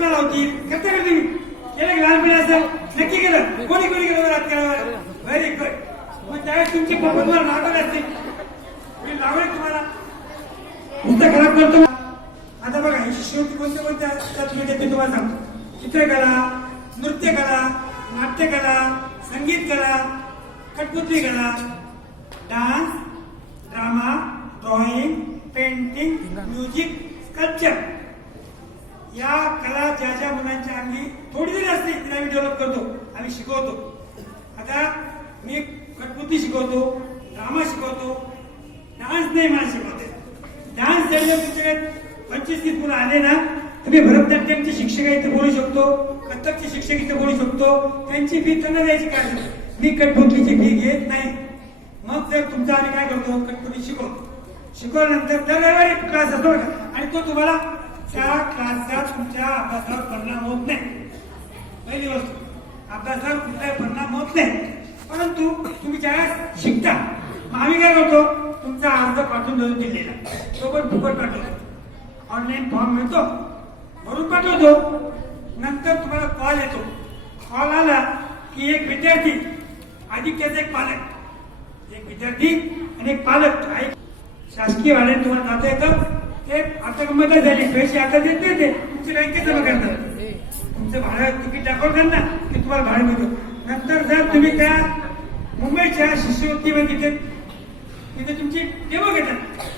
चष्मा लावतील करता का तुम्ही केलं की लहानपणी असं नक्की केलं कोणी कोणी केलं बरं हात केला व्हेरी गुड मग त्यावेळेस तुमची पप्पा तुम्हाला नाटक असते मी लावले तुम्हाला नुसतं खराब करतो आता बघा ही शिष्यवृत्ती कोणत्या कोणत्या असतात मी तुम्हाला सांगतो चित्रकला नृत्यकला नाट्यकला संगीतकला कठपुतली कला dance drama drawing painting music sculpture या कला ज्या ज्या मुलांच्या अंगी थोडी जरी असते तिला आम्ही डेव्हलप करतो आम्ही शिकवतो आता मी कठपुतली शिकवतो ड्रामा शिकवतो डान्स नाही मला शिकवते डान्स जर तुमच्याकडे 25-30 मुलं आले ना तुम्ही भरतनाट्यमचे शिक्षक इथे बोलू शकतो कथकचे शिक्षक इथे बोलू शकतो त्यांची फी त्यांना द्यायची काय मी कठपुतलीची फी घेत नाही मग जर तुमचा आम्ही काय करतो कठपुतली शिकवतो शिकवल्यानंतर दर रविवारी क्लास असतो आणि तो तुम्हाला त्या क्लासचा तुमच्या अभ्यासावर परिणाम होत नाही पहिली वस्तू अभ्यासावर कुठलाही परिणाम होत नाही परंतु तुम्ही ज्यावेळेस शिकता मग आम्ही काय करतो तुमचा अर्ज पाठवून देतो दिल्लीला तो पण फुकट पाठवतो ऑनलाईन फॉर्म मिळतो भरून पाठवतो नंतर तुम्हाला कॉल येतो कॉल आला की एक विद्यार्थी अधिक त्याचा एक पालक एक विद्यार्थी आणि एक पालक शासकीय वाल्याने तुम्हाला जाता येतं ते आता गंमत झाली पैसे आता देत नाही ते तुमची बँकेत जमा करतात तुमचं भाडं तिकीट दाखवतात ना की तुम्हाला भाडं मिळतं नंतर जर तुम्ही त्या मुंबईच्या शिष्यवृत्तीमध्ये तिथे तुमची डेमो घेतात